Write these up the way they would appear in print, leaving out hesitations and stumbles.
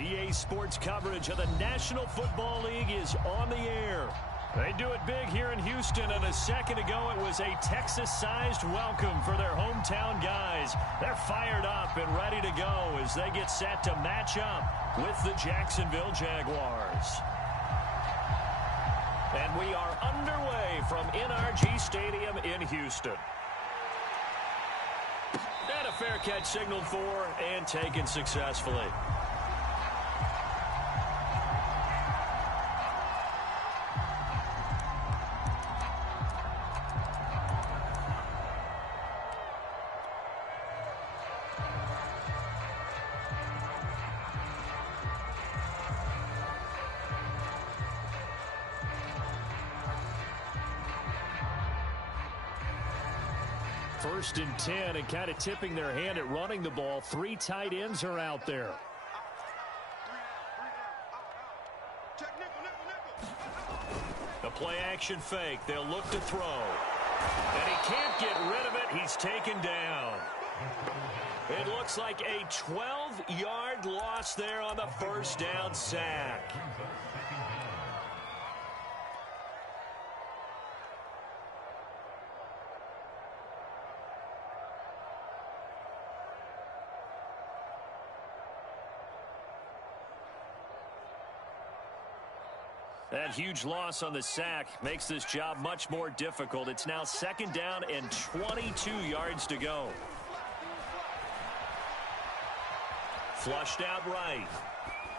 EA Sports coverage of the National Football League is on the air. They do it big here in Houston, and a second ago it was a Texas-sized welcome for their hometown guys. They're fired up and ready to go as they get set to match up with the Jacksonville Jaguars. And we are underway from NRG Stadium in Houston. And a fair catch signaled for and taken successfully. First and 10, and kind of tipping their hand at running the ball. 3 tight ends are out there. The play action fake. They'll look to throw. And he can't get rid of it. He's taken down. It looks like a 12-yard loss there on the first down sack. That huge loss on the sack makes this job much more difficult. It's now second down and 22 yards to go. Flushed out right.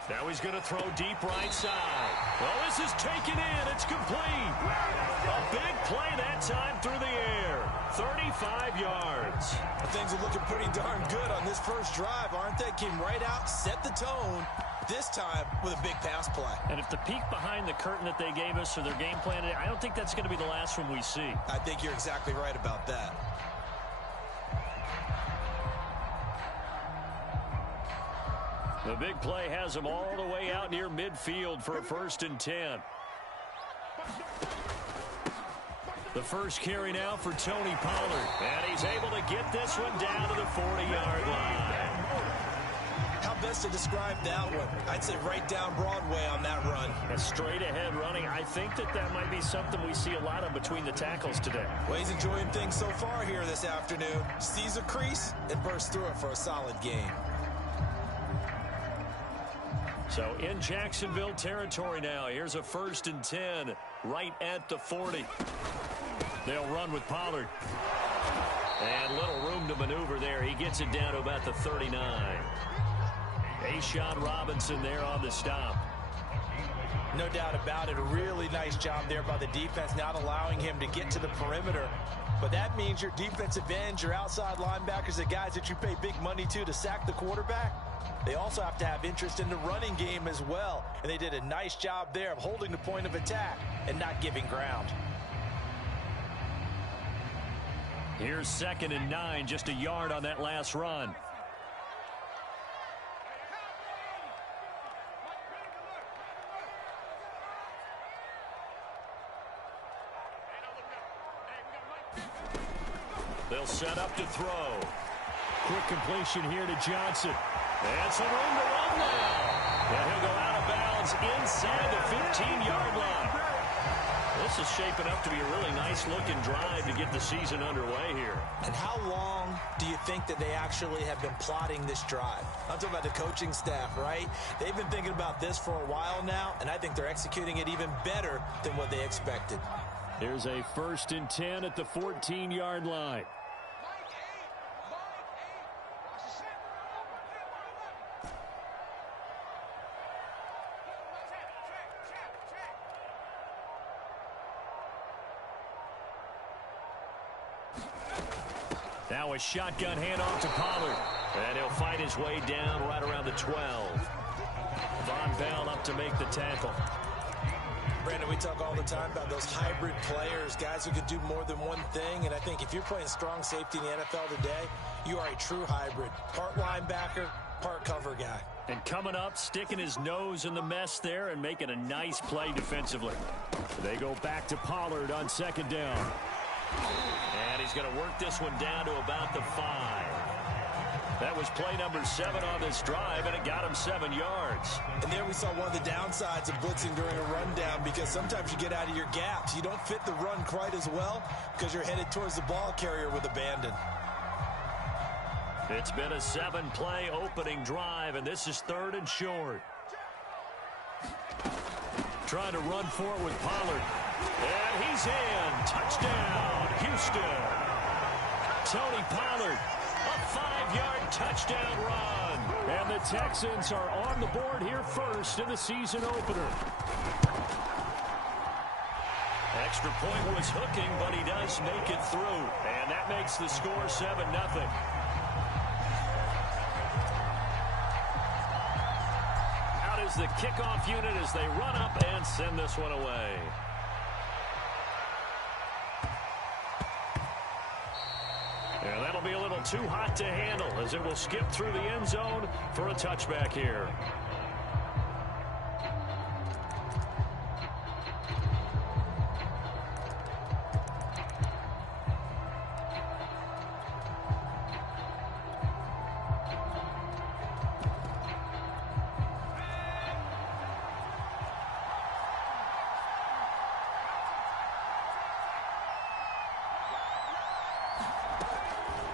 Now he's going to throw deep right side. Well, this is taken in. It's complete. A big play that time through the air. 35 yards. Things are looking pretty darn good on this first drive, aren't they? Came right out, set the tone. This time with a big pass play. And if the peek behind the curtain that they gave us or their game plan, I don't think that's going to be the last one we see. I think you're exactly right about that. The big play has them all the way out near midfield for a first and 10. The first carry now for Tony Pollard. And he's able to get this one down to the 40-yard line. How best to describe that one? I'd say right down Broadway on that run. A straight ahead running. I think that might be something we see a lot of between the tackles today. Well, he's enjoying things so far here this afternoon. Sees a crease and bursts through it for a solid game. So in Jacksonville territory now. Here's a first and 10 right at the 40. They'll run with Pollard. And little room to maneuver there. He gets it down to about the 39. A'Shawn Robinson there on the stop. No doubt about it. A really nice job there by the defense, not allowing him to get to the perimeter. But that means your defensive ends, your outside linebackers, the guys that you pay big money to sack the quarterback, they also have to have interest in the running game as well. And they did a nice job there of holding the point of attack and not giving ground. Here's second and 9, just a yard on that last run. They'll set up to throw. Quick completion here to Johnson. And some room to run now. And he'll go out of bounds inside the 15-yard line. This is shaping up to be a really nice-looking drive to get the season underway here. And how long do you think that they actually have been plotting this drive? I'm talking about the coaching staff, right? They've been thinking about this for a while now, and I think they're executing it even better than what they expected. Here's a first and 10 at the 14-yard line. Now a shotgun handoff to Pollard. And he'll fight his way down right around the 12. Von Bell up to make the tackle. Brandon, we talk all the time about those hybrid players, guys who can do more than one thing. And I think if you're playing strong safety in the NFL today, you are a true hybrid. Part linebacker, part cover guy. And coming up, sticking his nose in the mess there and making a nice play defensively. They go back to Pollard on second down. And he's going to work this one down to about the 5. That was play number 7 on this drive, and it got him 7 yards. And there we saw one of the downsides of blitzing during a rundown, because sometimes you get out of your gaps. You don't fit the run quite as well because you're headed towards the ball carrier with abandon. It's been a 7-play opening drive, and this is 3rd and short. Trying to run for it with Pollard. And he's in. Touchdown, Houston. Tony Pollard, a 5-yard touchdown run. And the Texans are on the board here first in the season opener. Extra point was hooking, but he does make it through. And that makes the score 7-0. Out is the kickoff unit as they run up and send this one away. And that'll be a little too hot to handle as it will skip through the end zone for a touchback here.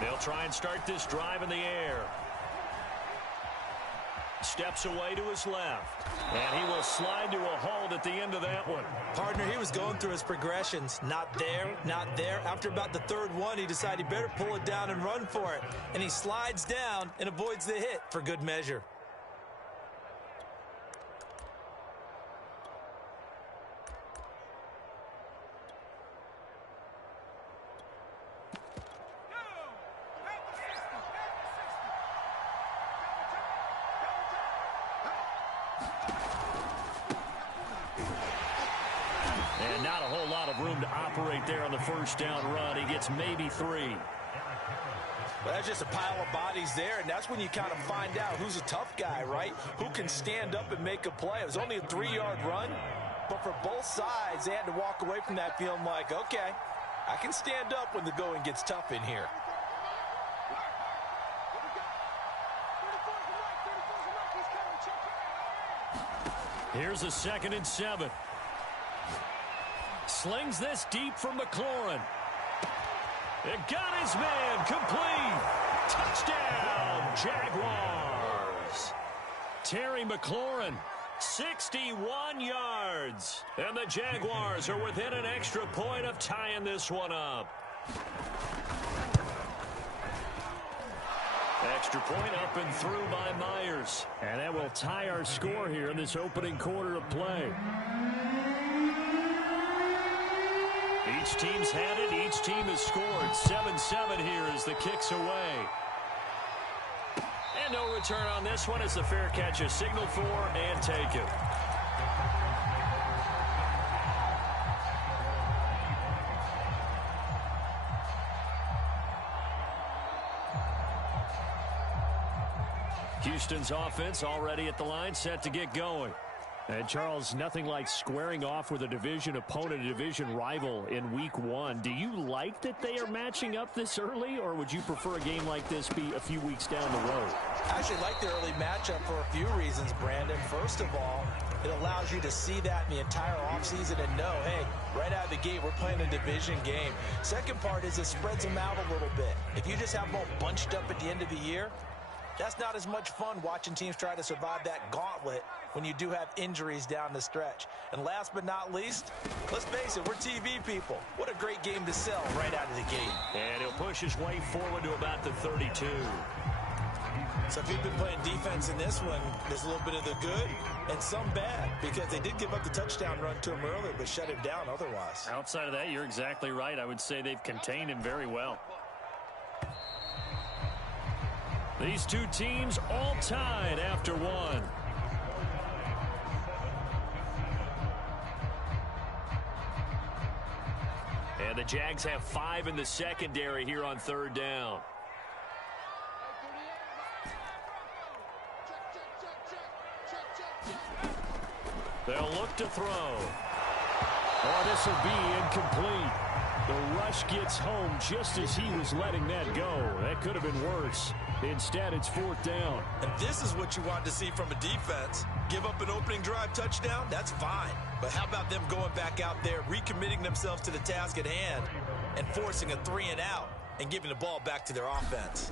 They'll try and start this drive in the air. Steps away to his left. And he will slide to a halt at the end of that one. Partner, he was going through his progressions. Not there, not there. After about the 3rd one, he decided he better pull it down and run for it. And he slides down and avoids the hit for good measure. And not a whole lot of room to operate there on the first down run. He gets maybe 3. Well, that's just a pile of bodies there, and that's when you kind of find out who's a tough guy, right? Who can stand up and make a play. It was only a 3-yard run, but for both sides, they had to walk away from that feeling like, okay, I can stand up when the going gets tough in here. Here's a 2nd and 7. Slings this deep from McLaurin. It got his man complete. Touchdown, Jaguars. Terry McLaurin, 61 yards. And the Jaguars are within an extra point of tying this one up. Extra point up and through by Myers. And that will tie our score here in this opening quarter of play. Each team's had it. Each team has scored. 7-7 here as the kick's away. And no return on this one as the fair catch is signaled for and taken. Houston's offense already at the line, set to get going. And, Charles, nothing like squaring off with a division opponent, a division rival in Week 1. Do you like that they are matching up this early, or would you prefer a game like this be a few weeks down the road? I actually like the early matchup for a few reasons, Brandon. First of all, it allows you to see that in the entire offseason and know, hey, right out of the gate, we're playing a division game. Second part is it spreads them out a little bit. If you just have them all bunched up at the end of the year, that's not as much fun watching teams try to survive that gauntlet when you do have injuries down the stretch. And last but not least, let's face it, we're TV people. What a great game to sell right out of the gate. And he'll push his way forward to about the 32. So if you've been playing defense in this one, there's a little bit of the good and some bad, because they did give up the touchdown run to him earlier but shut him down otherwise. Outside of that, you're exactly right. I would say they've contained him very well. These two teams all tied after one. And the Jags have 5 in the secondary here on 3rd down. They'll look to throw. Oh, this will be incomplete. The rush gets home just as he was letting that go. That could have been worse. Instead, it's 4th down. And this is what you want to see from a defense. Give up an opening drive touchdown, that's fine. But how about them going back out there, recommitting themselves to the task at hand, and forcing a 3-and-out, and giving the ball back to their offense.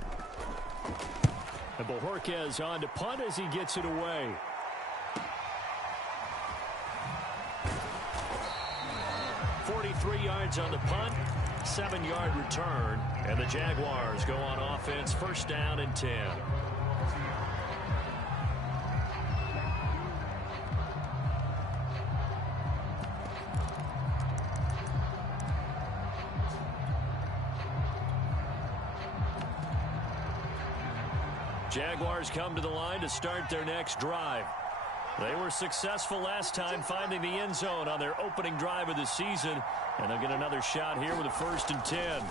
And Bojorquez on to punt as he gets it away. Yards on the punt, 7-yard return, and the Jaguars go on offense, 1st down and 10. Jaguars come to the line to start their next drive. They were successful last time finding the end zone on their opening drive of the season, and they'll get another shot here with a 1st and 10.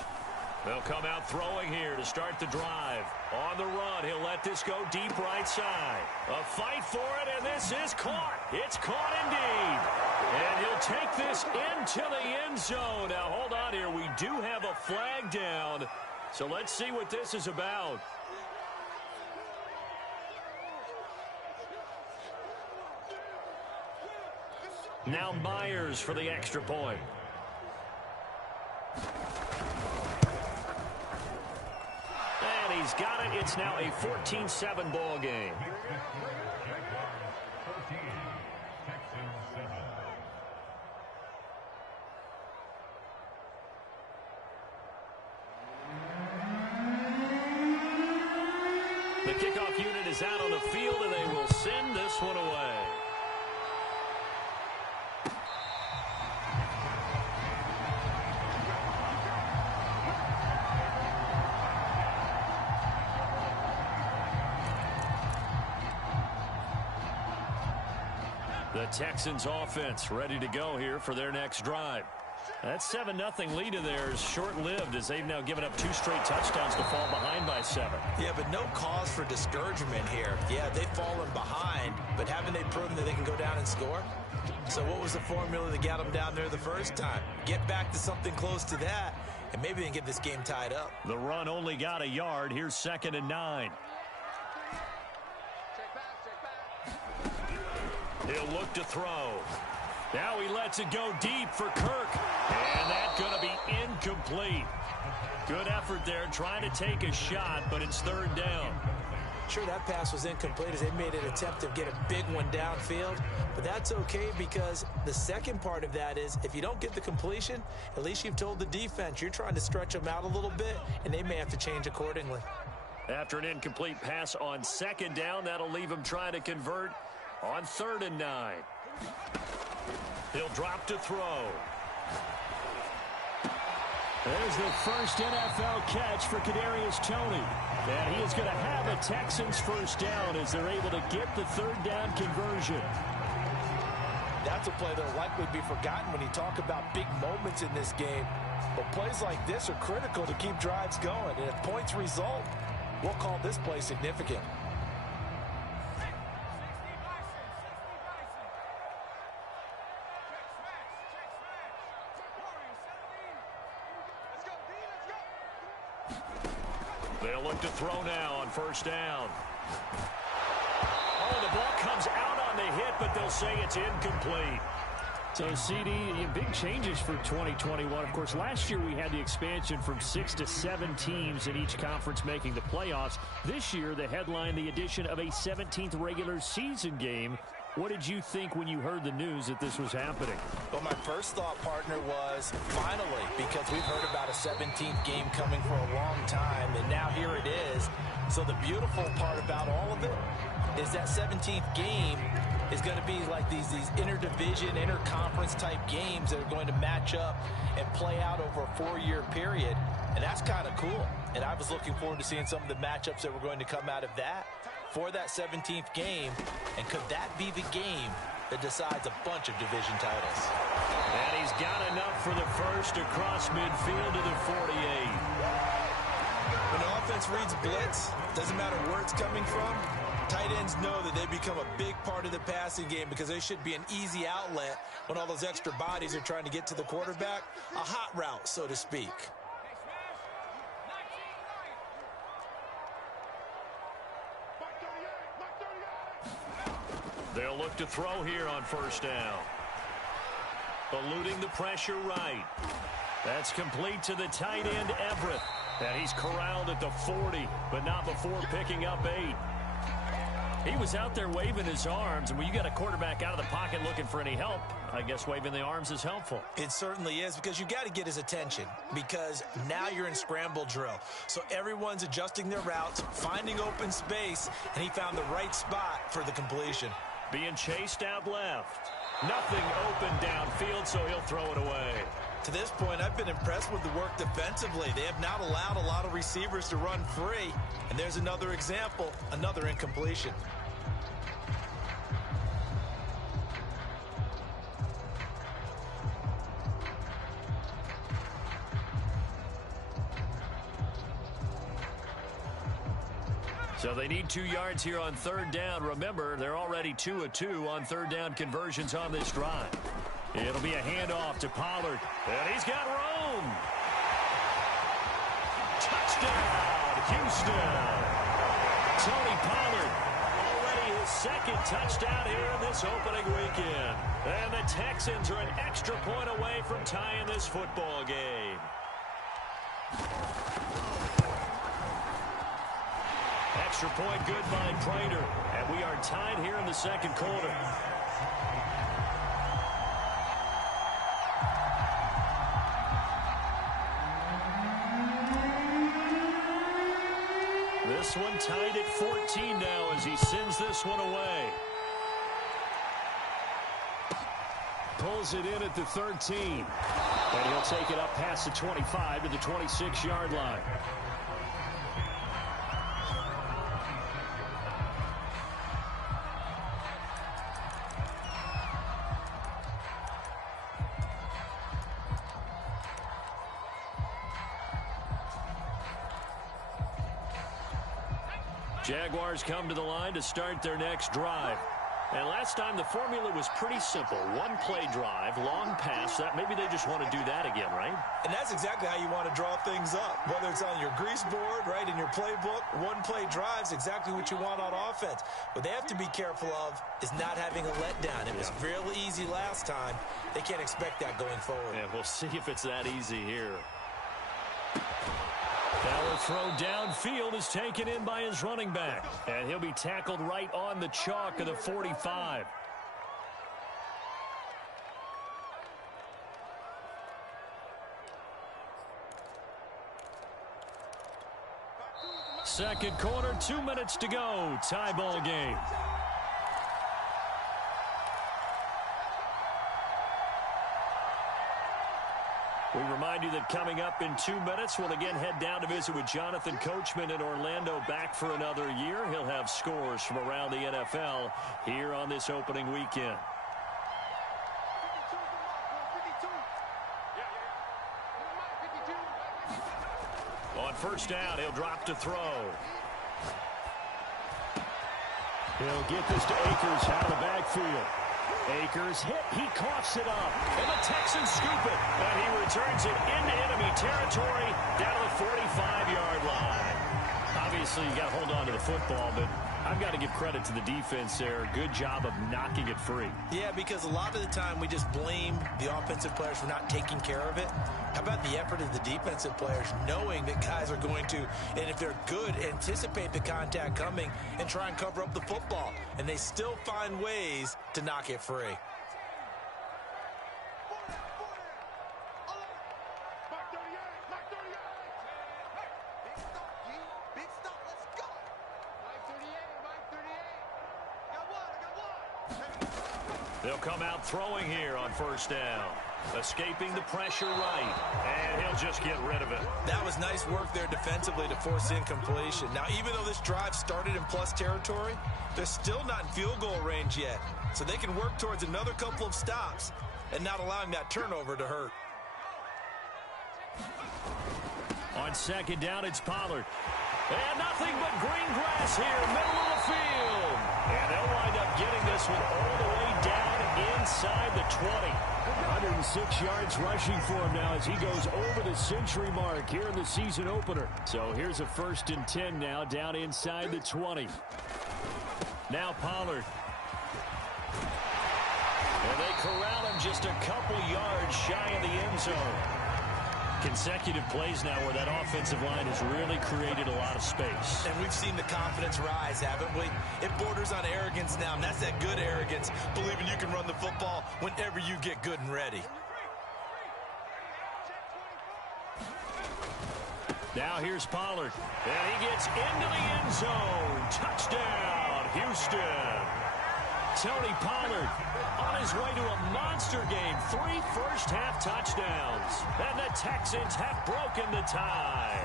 They'll come out throwing here to start the drive. On the run, he'll let this go deep right side. A fight for it, and this is caught. It's caught indeed. And he'll take this into the end zone. Now, hold on here. We do have a flag down, so let's see what this is about. Now Myers for the extra point. And he's got it. It's now a 14-7 ball game. The kickoff unit is out on the field, and they will send this one away. The Texans offense ready to go here for their next drive. That 7-0 lead of theirs short-lived as they've now given up 2 straight touchdowns to fall behind by 7. Yeah, but no cause for discouragement here. Yeah, they've fallen behind, but haven't they proven that they can go down and score? So what was the formula that got them down there the first time? Get back to something close to that, and maybe they can get this game tied up. The run only got a yard. Here's 2nd and 9. He'll look to throw. Now he lets it go deep for Kirk. And that's going to be incomplete. Good effort there trying to take a shot, but it's 3rd down. Sure, that pass was incomplete as they made an attempt to get a big one downfield. But that's okay because the second part of that is if you don't get the completion, at least you've told the defense you're trying to stretch them out a little bit, and they may have to change accordingly. After an incomplete pass on 2nd down, that'll leave him trying to convert on 3rd and 9. He'll drop to throw. There's the first NFL catch for Kadarius Toney. And he is going to have a Texans 1st down as they're able to get the 3rd down conversion. That's a play that will likely be forgotten when you talk about big moments in this game. But plays like this are critical to keep drives going. And if points result, we'll call this play significant. They'll look to throw now on 1st down. Oh, the ball comes out on the hit, but they'll say it's incomplete. So, CD, big changes for 2021. Of course, last year we had the expansion from 6 to 7 teams in each conference making the playoffs. This year, the headline, the addition of a 17th regular season game. What did you think when you heard the news that this was happening? Well, my first thought, partner, was finally, because we've heard about a 17th game coming for a long time, and now here it is. So the beautiful part about all of it is that 17th game is going to be like these interdivision, interconference type games that are going to match up and play out over a 4-year period, and that's kind of cool. And I was looking forward to seeing some of the matchups that were going to come out of that for that 17th game, and could that be the game that decides a bunch of division titles? And he's got enough for the first across midfield to the 48. When the offense reads blitz, doesn't matter where it's coming from, tight ends know that they become a big part of the passing game because they should be an easy outlet when all those extra bodies are trying to get to the quarterback. A hot route, so to speak. They'll look to throw here on first down. Eluding the pressure right. That's complete to the tight end, Everett. And he's corralled at the 40, but not before picking up 8. He was out there waving his arms, and when you got a quarterback out of the pocket looking for any help, I guess waving the arms is helpful. It certainly is, because you got to get his attention, because now you're in scramble drill. So everyone's adjusting their routes, finding open space, and he found the right spot for the completion. Being chased out left. Nothing open downfield, so he'll throw it away. To this point, I've been impressed with the work defensively. They have not allowed a lot of receivers to run free. And there's another example, another incompletion. So they need 2 yards here on third down. Remember, they're already 2 of 2 on third down conversions on this drive. It'll be a handoff to Pollard. And he's got room. Touchdown, Houston. Tony Pollard, already his second touchdown here in this opening weekend. And the Texans are an extra point away from tying this football game. Extra point good by Prater. And we are tied here in the second quarter. This one tied at 14 now as he sends this one away. Pulls it in at the 13. And he'll take it up past the 25 to the 26-yard line. Jaguars come to the line to start their next drive. And last time the formula was pretty simple. One play drive, long pass. That maybe they just want to do that again, right? And that's exactly how you want to draw things up. Whether it's on your grease board, right, in your playbook, one play drive is exactly what you want on offense. What they have to be careful of is not having a letdown. It was real easy last time. They can't expect that going forward. Yeah, we'll see if it's that easy here. Now a throw downfield is taken in by his running back. And he'll be tackled right on the chalk of the 45. Second quarter, 2 minutes to go. Tie ball game. We remind you that coming up in 2 minutes, we'll again head down to visit with Jonathan Coachman in Orlando, back for another year. He'll have scores from around the NFL here on this opening weekend. On first down, he'll drop to throw. He'll get this to Akers out of the backfield. Akers hit, he coughs it up, and the Texans scoop it, and he returns it into enemy territory down to the 45-yard line. Obviously, you got to hold on to the football, but I've got to give credit to the defense there. Good job of knocking it free. Yeah, because a lot of the time we just blame the offensive players for not taking care of it. How about the effort of the defensive players knowing that guys are going to, and if they're good, anticipate the contact coming and try and cover up the football. And they still find ways to knock it free. They'll come out throwing here on first down. Escaping the pressure right. And he'll just get rid of it. That was nice work there defensively to force incompletion. Now, even though this drive started in plus territory, they're still not in field goal range yet. So they can work towards another couple of stops and not allowing that turnover to hurt. On On second down, it's Pollard. And nothing but green grass here, middle of the field. And they'll wind up getting this one all the way down inside the 20. 106 yards rushing for him now as he goes over the century mark here in the season opener. So here's a 1st and 10 now down inside the 20. Now Pollard. And they corral him just a couple yards shy of the end zone. Consecutive plays now where that offensive line has really created a lot of space. And we've seen the confidence rise, haven't we? It borders on arrogance now, and that's that good arrogance, believing you can run the football whenever you get good and ready. Now here's Pollard. And he gets into the end zone. Touchdown, Houston. Tony Pollard on his way to a monster game. 3 first-half touchdowns. And the Texans have broken the tie.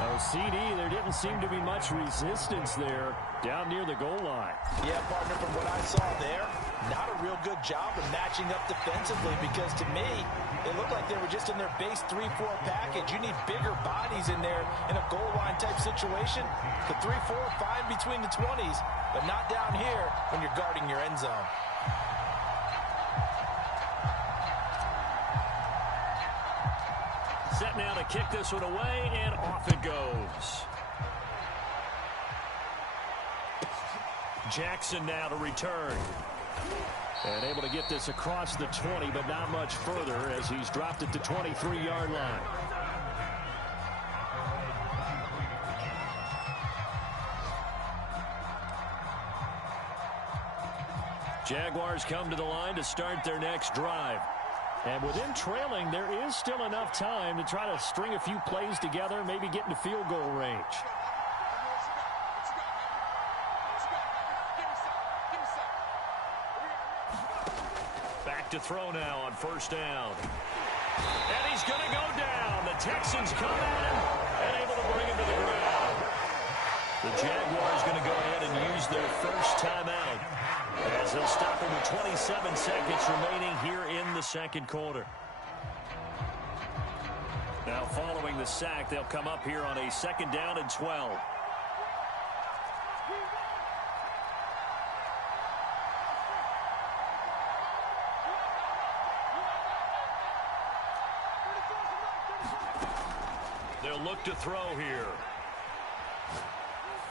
No, CD, there didn't seem to be much resistance there down near the goal line. Yeah, partner, from what I saw there, not a real good job of matching up defensively because to me, it looked like they were just in their base 3-4 package. You need bigger bodies in there in a goal line type situation. The 3-4, fine between the 20s, but not down here when you're guarding your end zone. Set now to kick this one away, and off it goes. Jackson now to return. And able to get this across the 20, but not much further as he's dropped it to 23-yard line. Jaguars come to the line to start their next drive. And with them trailing, there is still enough time to try to string a few plays together, maybe get into field goal range. Back to throw now on 1st down. And he's going to go down. The Texans come at him and able to bring him to the ground. The Jaguars going to go ahead and use their first timeout as they'll stop him with 27 seconds remaining here in the second quarter. Now following the sack, they'll come up here on a 2nd down and 12. They'll look to throw here.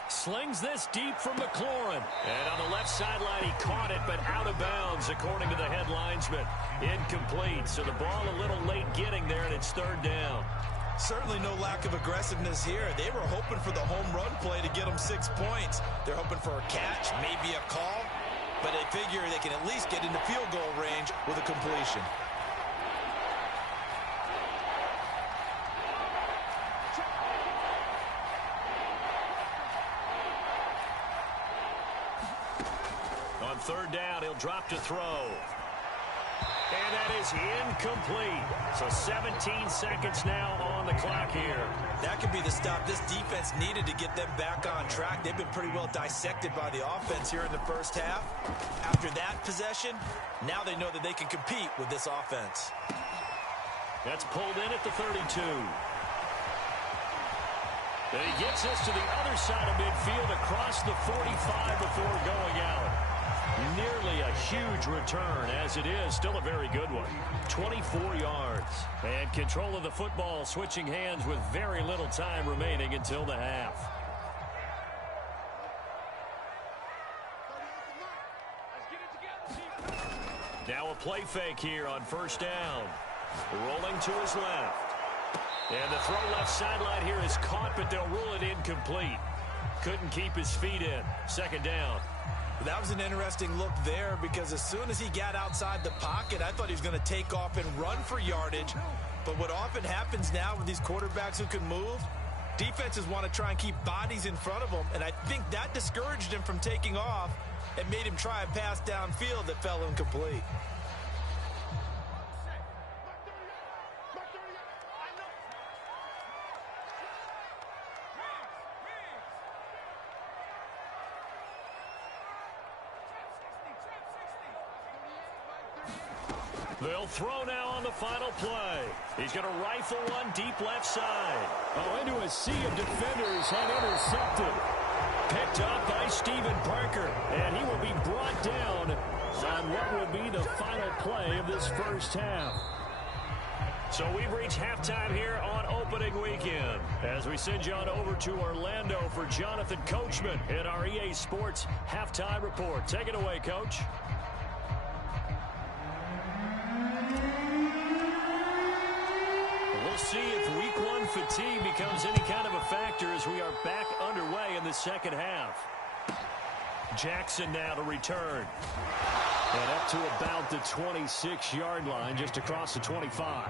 Slings this deep from McLaurin. And on the left sideline, he caught it, but out of bounds, according to the head linesman. Incomplete, so the ball a little late getting there, and it's 3rd down. Certainly no lack of aggressiveness here. They were hoping for the home run play to get them 6 points. They're hoping for a catch, maybe a call, but they figure they can at least get into field goal range with a completion. On 3rd down, he'll drop to throw. And that is incomplete. So 17 seconds now on the clock here. That could be the stop this defense needed to get them back on track. They've been pretty well dissected by the offense here in the first half. After that possession, now they know that they can compete with this offense. That's pulled in at the 32. And he gets this to the other side of midfield across the 45 before going out. Nearly a huge return, as it is still a very good one. 24 yards. And control of the football switching hands with very little time remaining until the half. Now a play fake here on 1st down. Rolling to his left. And the throw left sideline here is caught, but they'll rule it incomplete. Couldn't keep his feet in. 2nd down. That was an interesting look there because as soon as he got outside the pocket, I thought he was going to take off and run for yardage. But what often happens now with these quarterbacks who can move, defenses want to try and keep bodies in front of them. And I think that discouraged him from taking off and made him try a pass downfield that fell incomplete. They'll throw now on the final play. He's going to rifle one deep left side. Oh, into a sea of defenders and intercepted. Picked up by Stephen Parker, and he will be brought down on what would be the final play of this first half. So we've reached halftime here on opening weekend as we send you on over to Orlando for Jonathan Coachman in our EA Sports Halftime Report. Take it away, Coach. We'll see if week one fatigue becomes any kind of a factor as we are back underway in the second half. Jackson now to return. And up to about the 26-yard line, just across the 25.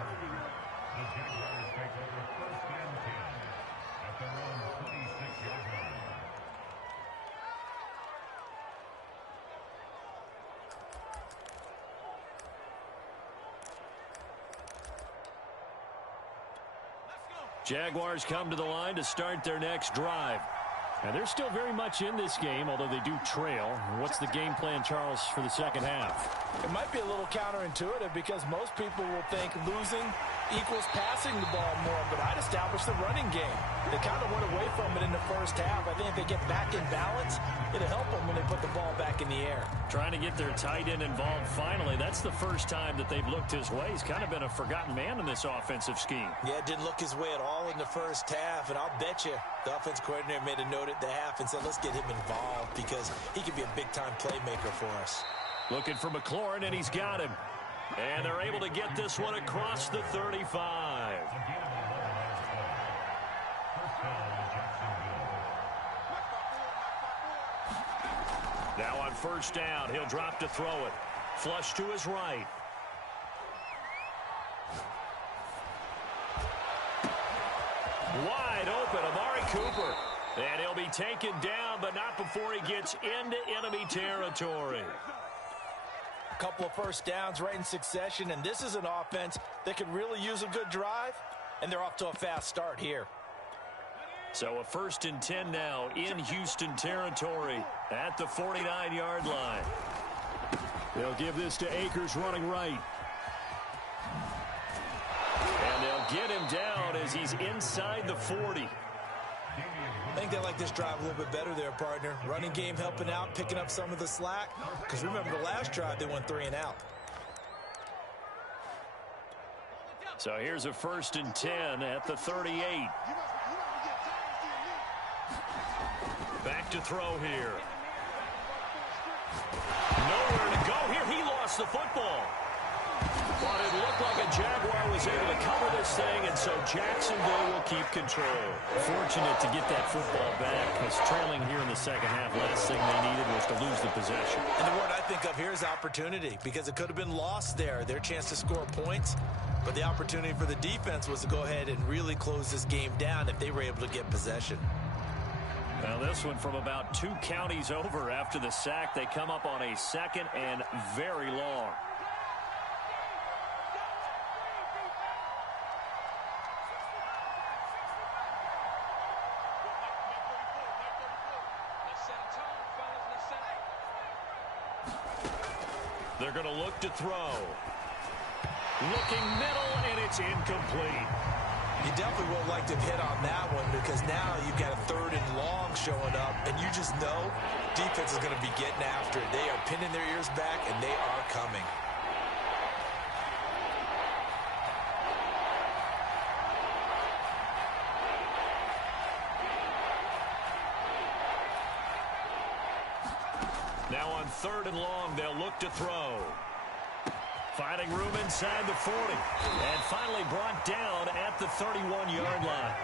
Jaguars come to the line to start their next drive. And they're still very much in this game, although they do trail. What's the game plan, Charles, for the second half? It might be a little counterintuitive because most people will think losing equals passing the ball more, but I'd establish the running game. They kind of went away from it in the first half. I think if they get back in balance, it'll help them when they put the ball back in the air. Trying to get their tight end involved finally. That's the first time that they've looked his way. He's kind of been a forgotten man in this offensive scheme. Yeah, it didn't look his way at all in the first half, and I'll bet you the offense coordinator made a note at the half and said, let's get him involved because he could be a big-time playmaker for us. Looking for McLaurin, and he's got him. And they're able to get this one across the 35. Now on first down, he'll drop to throw it. Flush to his right. Wide open, Amari Cooper. And he'll be taken down, but not before he gets into enemy territory. A couple of first downs right in succession, and this is an offense that could really use a good drive, and they're off to a fast start here. So a 1st and 10 now in Houston territory at the 49-yard line. They'll give this to Akers running right. And they'll get him down as he's inside the 40. I think they like this drive a little bit better there, partner. Running game helping out, picking up some of the slack. Because remember the last drive, they went 3 and out. So here's a 1st and 10 at the 38. Back to throw here. Nowhere to go here. He lost the football. But it looked like a Jaguar was able to cover this thing, and so Jacksonville will keep control. Fortunate to get that football back, because trailing here in the second half, last thing they needed was to lose the possession. And the word I think of here is opportunity, because it could have been lost there, their chance to score points. But the opportunity for the defense was to go ahead and really close this game down if they were able to get possession. Now this one from about 2 counties over after the sack. They come up on a 2nd and very long. They're going to look to throw. Looking middle, and it's incomplete. You definitely would like to have hit on that one because now you've got a 3rd and long showing up, and you just know defense is going to be getting after it. They are pinning their ears back, and they are coming. Now on 3rd and long, they'll look to throw. Finding room inside the 40. And finally brought down at the 31-yard line.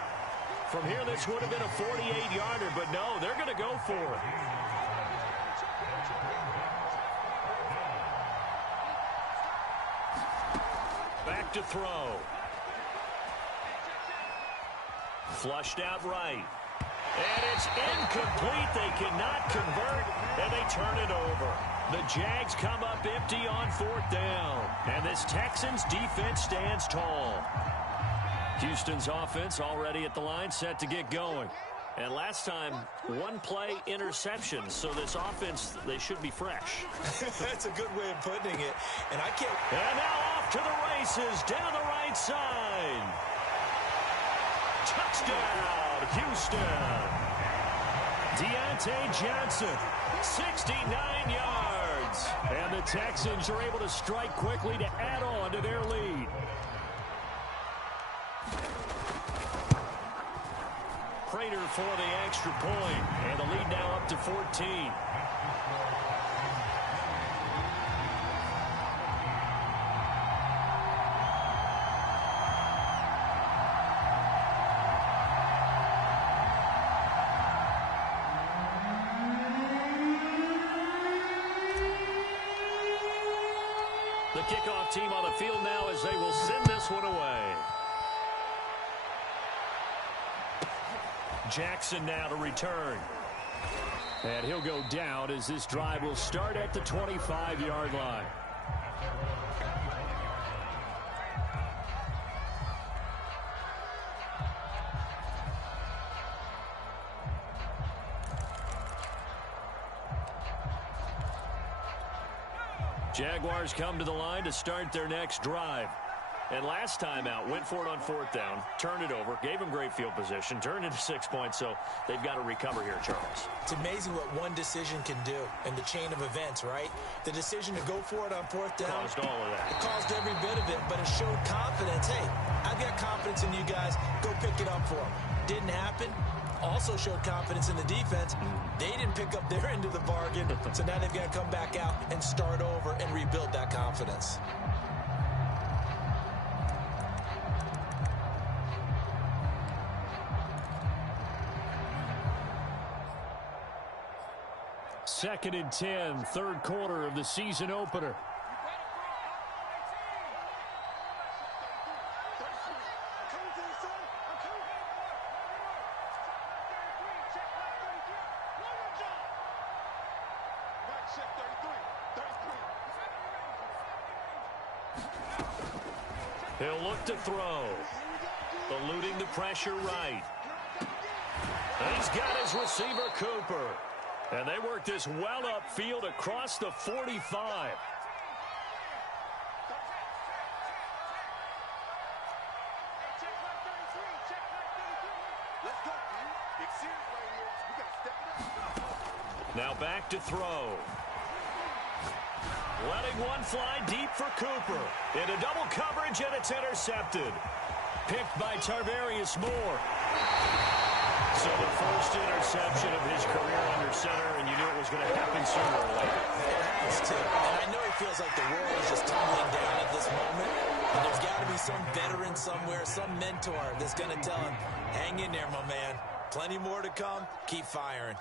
From here, this would have been a 48-yarder, but no, they're going to go for it. Back to throw. Flushed out right. And it's incomplete. They cannot convert, and they turn it over. The Jags come up empty on 4th down. And this Texans defense stands tall. Houston's offense already at the line, set to get going. And last time, one play interception. So this offense, they should be fresh. That's a good way of putting it. And I can't. And now off to the races down the right side. Touchdown, Houston. Deontay Johnson, 69 yards. And the Texans are able to strike quickly to add on to their lead. Prater for the extra point, and the lead now up to 14. The kickoff team on the field now as they will send this one away. Jackson now to return. And he'll go down as this drive will start at the 25-yard line. Jaguars come to the line to start their next drive. And last time out, went for it on fourth down, turned it over, gave them great field position, turned it to 6 points, so they've got to recover here, Charles. It's amazing what one decision can do in the chain of events, right? The decision to go for it on fourth down. Caused all of that. It caused every bit of it, but it showed confidence. Hey, I've got confidence in you guys. Go pick it up for them. Didn't happen. Also showed confidence in the defense. They didn't pick up their end of the bargain, so now they've got to come back out and start over and rebuild that confidence. Second and 10, third quarter of the season opener. He'll look to throw. Eluding the pressure right. And he's got his receiver, Cooper. And they work this well upfield across the 45. Now back to throw. Letting one fly deep for Cooper. Into double coverage, and it's intercepted. Picked by Tarvarius Moore. So the first interception of his career under center, and you knew it was going to happen sooner or later. It has to. And I know he feels like the world is just tumbling down at this moment. And there's got to be some veteran somewhere, some mentor that's going to tell him, hang in there, my man. Plenty more to come. Keep firing.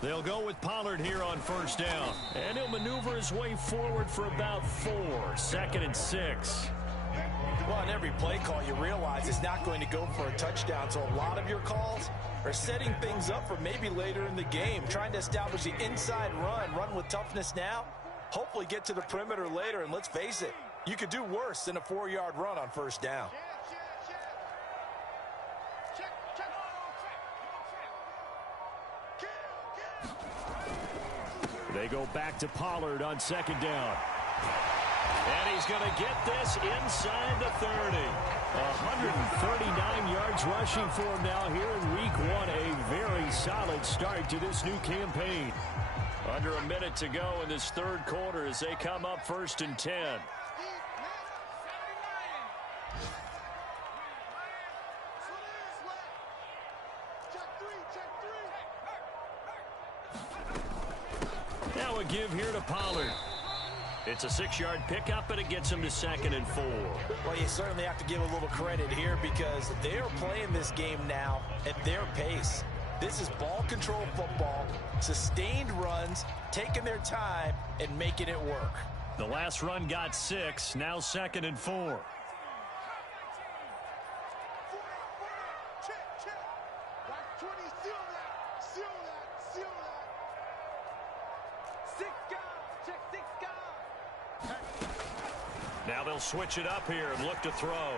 They'll go with Pollard here on first down. And he'll maneuver his way forward for about 4. Second and 6. Well, on every play call, you realize it's not going to go for a touchdown. So a lot of your calls are setting things up for maybe later in the game. Trying to establish the inside run with toughness now. Hopefully get to the perimeter later. And let's face it, you could do worse than a 4-yard run on first down. They go back to Pollard on second down. And he's going to get this inside the 30. 139 yards rushing for him now here in week 1. A very solid start to this new campaign. Under a minute to go in this third quarter as they come up first and 10. Now a give here to Pollard. It's a 6-yard pickup, and it gets him to second and 4. Well, you certainly have to give a little credit here because they're playing this game now at their pace. This is ball control football, sustained runs, taking their time, and making it work. The last run got 6. Now 2nd and 4. Now they'll switch it up here and look to throw.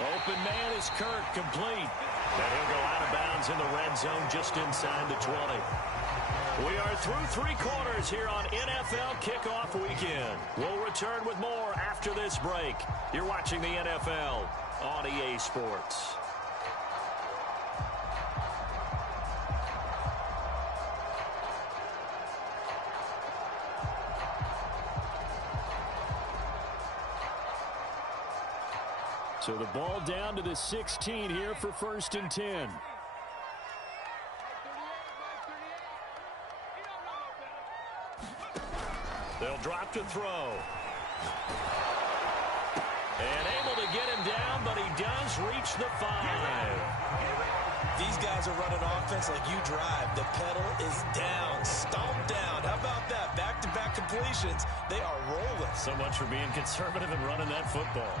Open man is Kirk, complete. And he'll go out of bounds in the red zone just inside the 20. We are through 3 quarters here on NFL Kickoff Weekend. We'll return with more after this break. You're watching the NFL on EA Sports. So the ball down to the 16 here for 1st and 10. They'll drop to throw. And able to get him down, but he does reach the 5. These guys are running offense like you drive. The pedal is down, stomped down. How about that? Back-to-back completions. They are rolling. So much for being conservative and running that football.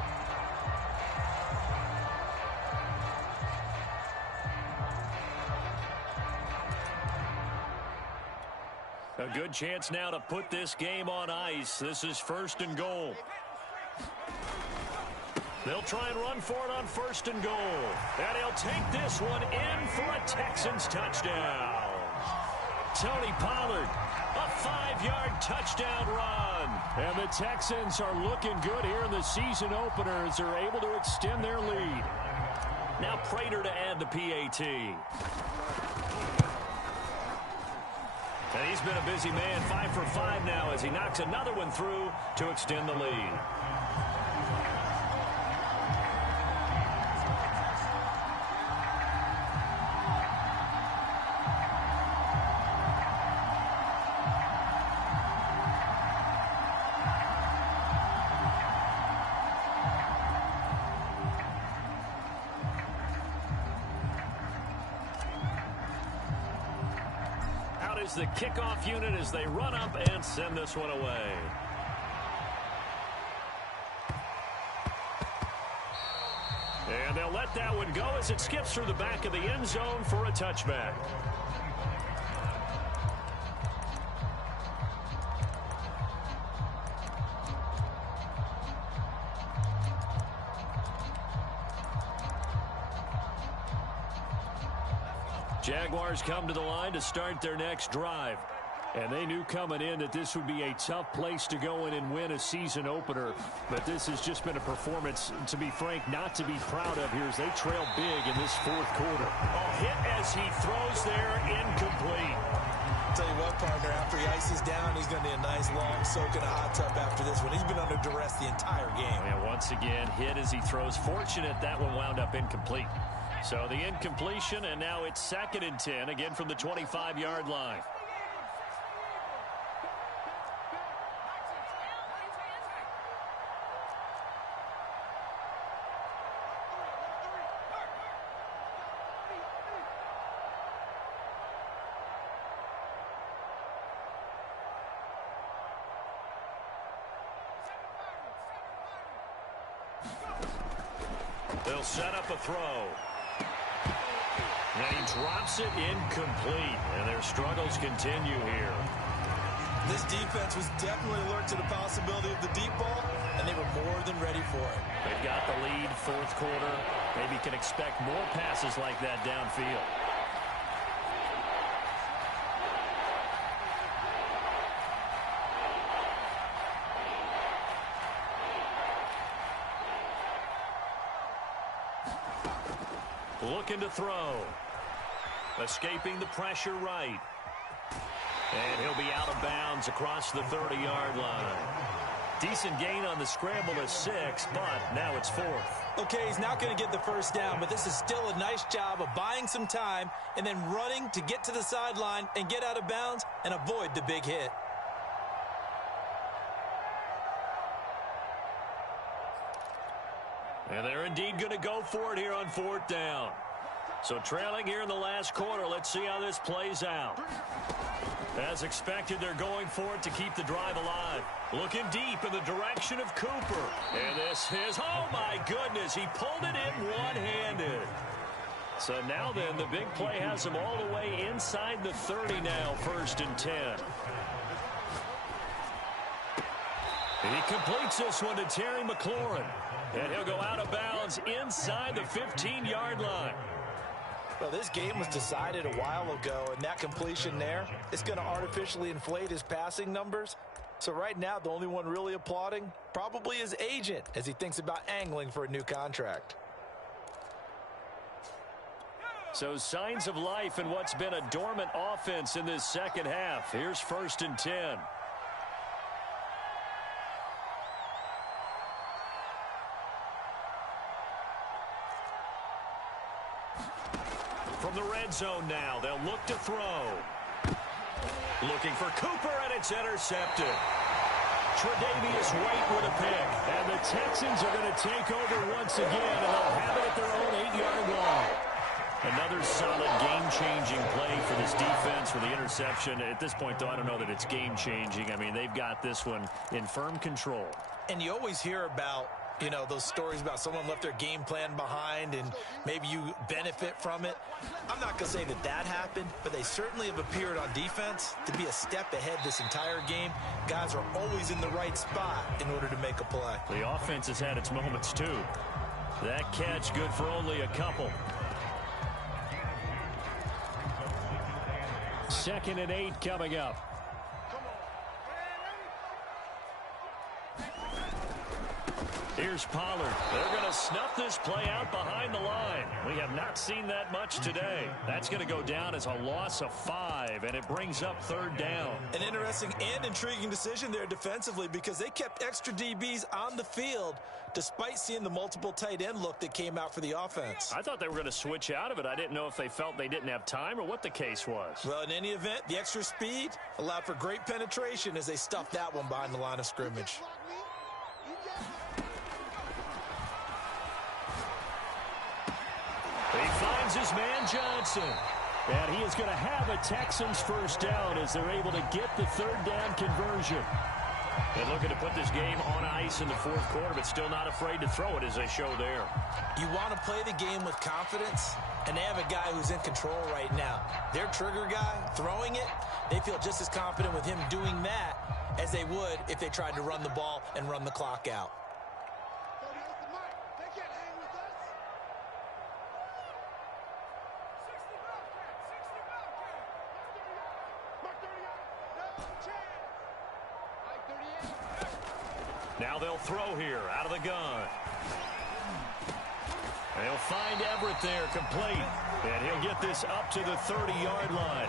A good chance now to put this game on ice. This is 1st and goal. They'll try and run for it on 1st and goal. And he'll take this one in for a Texans touchdown. Tony Pollard, a 5-yard touchdown run. And the Texans are looking good here in the season opener as they're able to extend their lead. Now Prater to add the PAT. And he's been a busy man, 5 for 5 now as he knocks another one through to extend the lead. The kickoff unit as they run up and send this one away. And they'll let that one go as it skips through the back of the end zone for a touchback. Jaguars come to the line to start their next drive. And they knew coming in that this would be a tough place to go in and win a season opener. But this has just been a performance, to be frank, not to be proud of here as they trail big in this 4th quarter. Oh, hit as he throws there, incomplete. I'll tell you what, partner, after he ices down, he's going to need a nice long soak in a hot tub after this one. He's been under duress the entire game. And once again, hit as he throws. Fortunate that one wound up incomplete. So the incompletion, and now it's 2nd and 10, again from the 25-yard line. They'll set up a throw. And he drops it incomplete, and their struggles continue here. This defense was definitely alert to the possibility of the deep ball, and they were more than ready for it. They've got the lead, 4th quarter. Maybe can expect more passes like that downfield. Looking to throw. Escaping the pressure right. And he'll be out of bounds across the 30-yard line. Decent gain on the scramble to 6, but now it's 4th. Okay, he's not going to get the first down, but this is still a nice job of buying some time and then running to get to the sideline and get out of bounds and avoid the big hit. And they're indeed going to go for it here on 4th down. So trailing here in the last quarter. Let's see how this plays out. As expected, they're going for it to keep the drive alive. Looking deep in the direction of Cooper. And this is, oh my goodness, he pulled it in one-handed. So now then, the big play has him all the way inside the 30 now, 1st and 10. He completes this one to Terry McLaurin. And he'll go out of bounds inside the 15-yard line. Well, this game was decided a while ago, and that completion there is going to artificially inflate his passing numbers. So right now, the only one really applauding probably his agent as he thinks about angling for a new contract. So signs of life in what's been a dormant offense in this second half. Here's 1st and 10. From the red zone now, they'll look to throw. Looking for Cooper, and it's intercepted. Tre'Davious White with a pick. And the Texans are going to take over once again, and they'll have it at their own 8-yard line. Another solid game-changing play for this defense for the interception. At this point, though, I don't know that it's game-changing. I mean, they've got this one in firm control. And you always hear about, you know, those stories about someone left their game plan behind and maybe you benefit from it. I'm not going to say that that happened, but they certainly have appeared on defense to be a step ahead this entire game. Guys are always in the right spot in order to make a play. The offense has had its moments, too. That catch good for only a couple. 2nd and 8 coming up. Here's Pollard. They're going to snuff this play out behind the line. We have not seen that much today. That's going to go down as a loss of 5, and it brings up 3rd down. An interesting and intriguing decision there defensively because they kept extra DBs on the field despite seeing the multiple tight end look that came out for the offense. I thought they were going to switch out of it. I didn't know if they felt they didn't have time or what the case was. Well, in any event, the extra speed allowed for great penetration as they stuffed that one behind the line of scrimmage. He finds his man Johnson. And he is going to have a Texans first down as they're able to get the 3rd down conversion. And looking to put this game on ice in the 4th quarter, but still not afraid to throw it as they show there. You want to play the game with confidence, and they have a guy who's in control right now. Their trigger guy, throwing it, they feel just as confident with him doing that as they would if they tried to run the ball and run the clock out. Now they'll throw here out of the gun. They'll find Everett there, complete. And he'll get this up to the 30-yard line.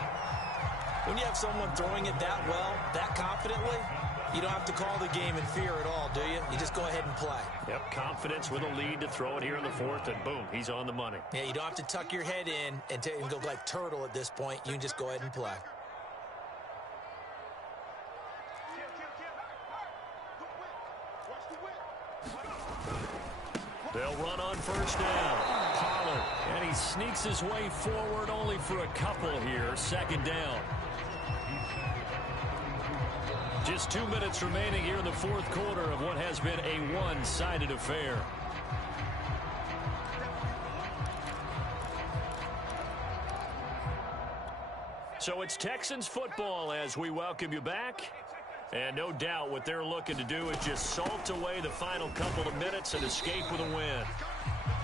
When you have someone throwing it that well, that confidently, you don't have to call the game in fear at all, do you? You just go ahead and play. Yep, confidence with a lead to throw it here in the 4th, and boom, he's on the money. Yeah, you don't have to tuck your head in and go like turtle at this point. You can just go ahead and play. They'll run on 1st down. Pollard, and he sneaks his way forward only for a couple here. 2nd down. Just 2 minutes remaining here in the 4th quarter of what has been a one-sided affair. So it's Texans football as we welcome you back. And no doubt what they're looking to do is just salt away the final couple of minutes and escape with a win.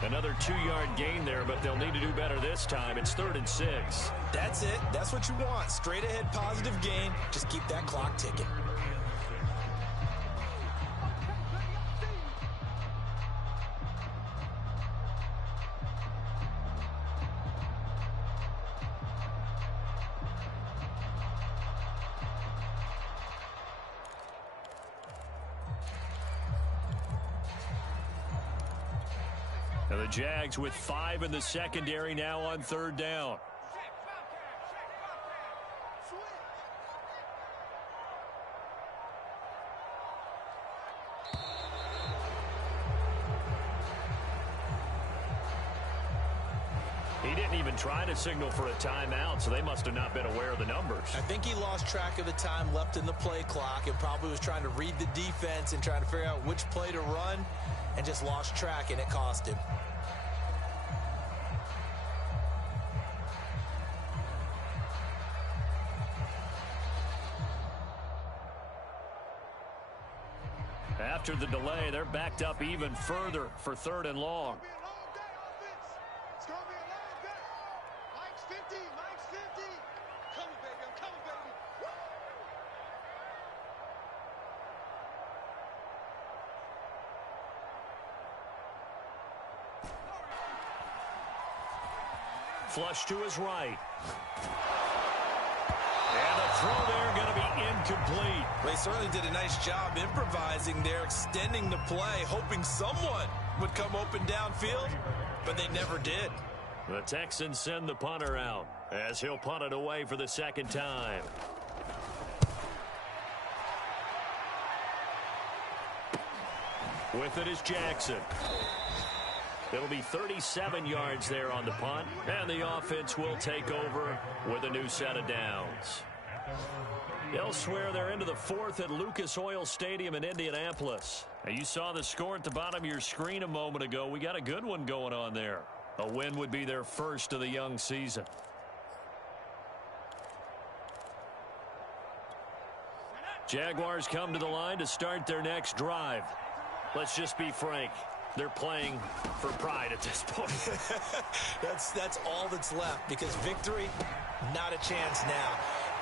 Another 2-yard gain there, but they'll need to do better this time. It's 3rd and 6. That's it. That's what you want. Straight ahead positive gain. Just keep that clock ticking. And the Jags with 5 in the secondary now on 3rd down. He did didn't even try to signal for a timeout, so they must have not been aware of the numbers. I think he lost track of the time left in the play clock and probably was trying to read the defense and trying to figure out which play to run and just lost track, and it cost him. After the delay, they're backed up even further for 3rd and long. It's going to be a long day. Mike's 50. Mike's 50. Coming, baby. I'm coming, baby. Woo! Flush to his right. And the throw there going to be incomplete. They certainly did a nice job improvising there, extending the play, hoping someone would come open downfield, but they never did. The Texans send the punter out as he'll punt it away for the 2nd time. With it is Jackson. It'll be 37 yards there on the punt, and the offense will take over with a new set of downs. Elsewhere, they're into the 4th at Lucas Oil Stadium in Indianapolis. Now, you saw the score at the bottom of your screen a moment ago. We got a good one going on there. A win would be their first of the young season. Jaguars come to the line to start their next drive. Let's just be frank. They're playing for pride at this point. That's all that's left, because victory, not a chance now.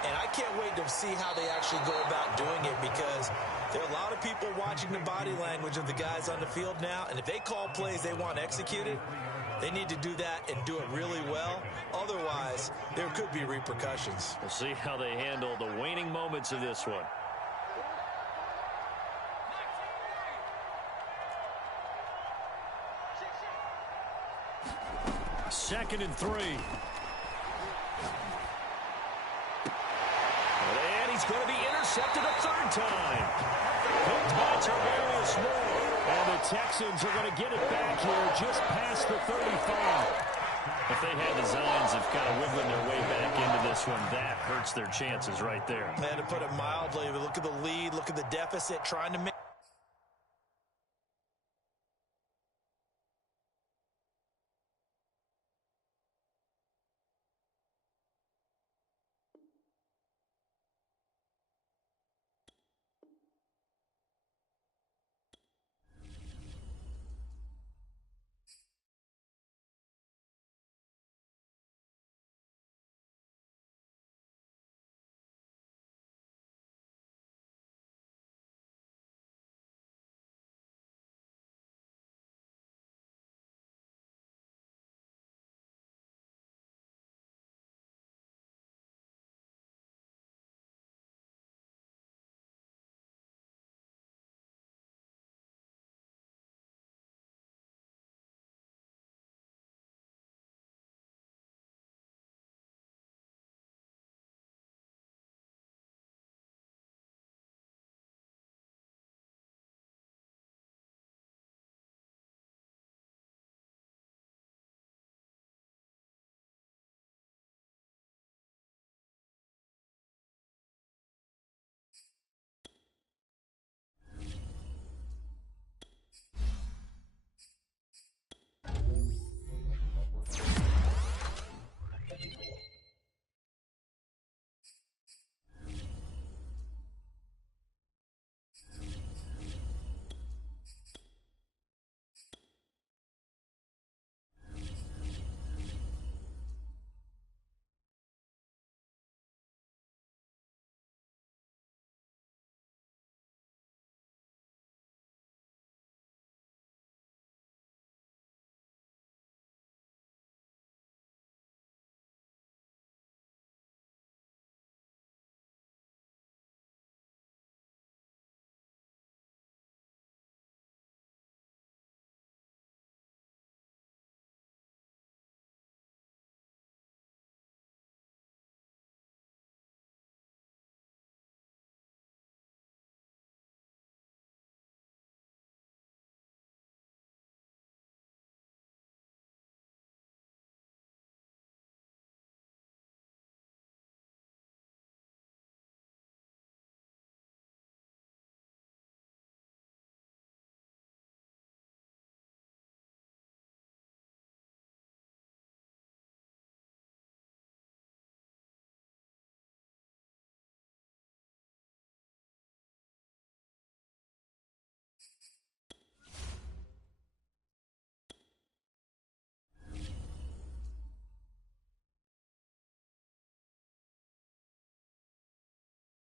And I can't wait to see how they actually go about doing it, because there are a lot of people watching the body language of the guys on the field now, and if they call plays they want executed, they need to do that and do it really well. Otherwise, there could be repercussions. We'll see how they handle the waning moments of this one. 2nd and 3. And he's going to be intercepted a 3rd time. Picked by Tarvarius Moore. And the Texans are going to get it back here just past the 35. If they had designs of kind of wiggling their way back into this one, that hurts their chances right there. And to put it mildly, look at the lead, look at the deficit, trying to make